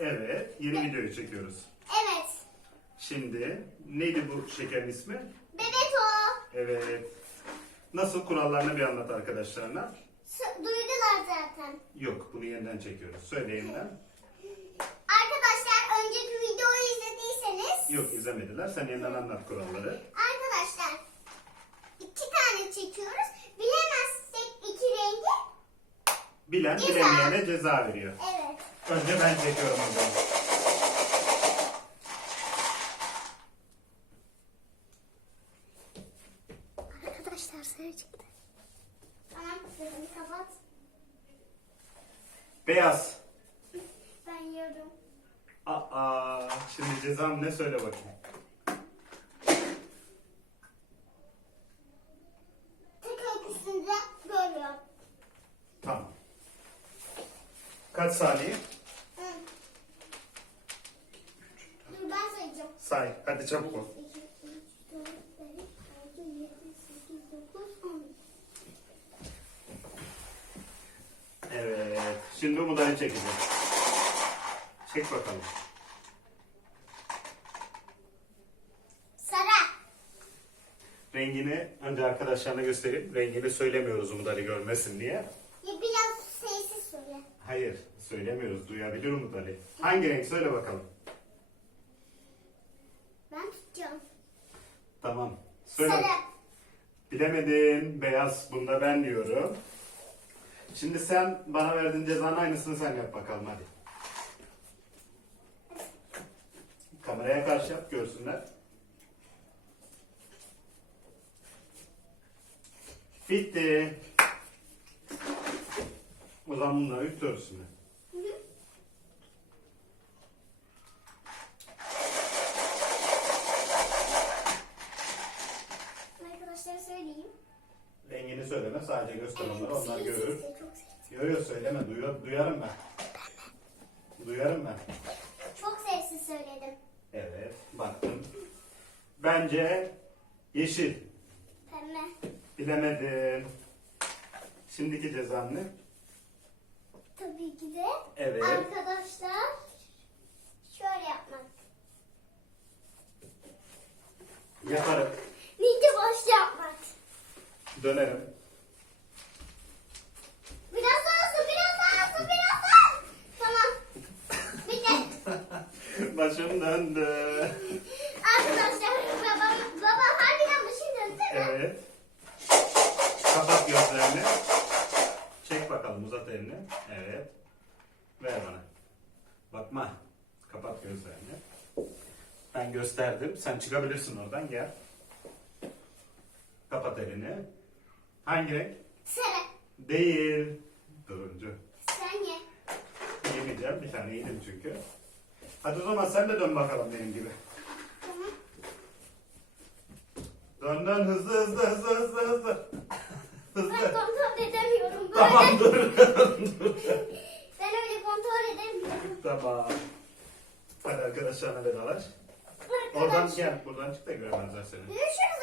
yeni videoyu çekiyoruz. Evet. Şimdi neydi bu şekerin ismi? Bebeto. Evet. Nasıl kurallarını bir anlat arkadaşlarına. S- Duydular zaten. Yok bunu yeniden çekiyoruz. Söyle yeniden. Arkadaşlar önceki videoyu izlediyseniz Yok izlemediler. Sen yeniden anlat kuralları. arkadaşlar iki tane çekiyoruz. Bilemezsek iki rengi Bilen Ceza. bilemeyene ceza veriyor. evet. Önce ben çekiyorum zaman. Arkadaşlar sarı çıktı. Tamam gözünü kapat. Beyaz. Ben yiyorum. Aa, şimdi cezam ne söyle bakayım. Tek ayak üstünde. Tamam. Kaç saniye? Hı. Dur ben sayacağım. Say. Hadi çabuk ol. 2, 3, 4, 5, 6, 7, 8, 9, 10. Evet. Şimdi Umut'u çekeceğim. Çek bakalım. Sarı. Rengini önce arkadaşlarına göstereyim. Rengini söylemiyoruz Umut Ali görmesin diye. Ya biraz sessiz söyle. Hayır. Söylemiyoruz. Duyabilir Umut Ali. Hangi renk söyle bakalım. Ben tutacağım. Tamam. Söyle. Sarı. Bilemedin. Beyaz. Bunda ben diyorum. Şimdi sen bana verdiğin cezanın aynısını sen yap bakalım hadi. Kameraya karşı yap görsünler. Bitti. O zaman bunları üst Rengini söyleme sadece göster onları onlar görür. yo söyleme duyar, duyarım ben. Duyarım ben. Çok sessiz söyledim. Evet baktım. Bence yeşil. Pembe. Bilemedim. Şimdiki cezam ne? Tabii ki de Evet. arkadaşlar şöyle yapmak. Yaparım. Dönerim. Biraz daha hızlı, biraz daha hızlı, biraz daha. Tamam. Bitti. Başım döndü. Arkadaşlar babam, babam harbiden başım döndü değil mi? Evet. Kapat gözlerini. Çek bakalım uzat elini. Evet. Ver bana. Bakma. Kapat gözlerini. Ben gösterdim. Sen çıkabilirsin oradan gel. Kapat elini. Hangi renk? Sarı. Değil. Turuncu. Sen ye. Yemeyeceğim. Bir tane yedim çünkü. Hadi o zaman sen de dön bakalım benim gibi. Tamam. Dön dön hızlı hızlı hızlı hızlı hızlı. Ben Hızlı. kontrol edemiyorum böyle. Tamam dur. Ben öyle kontrol edemiyorum. tamam. Hadi arkadaşlarına vedalaş. Oradan Arkadaşlar. gel. Buradan çık da göremezler seni. Görüşürüz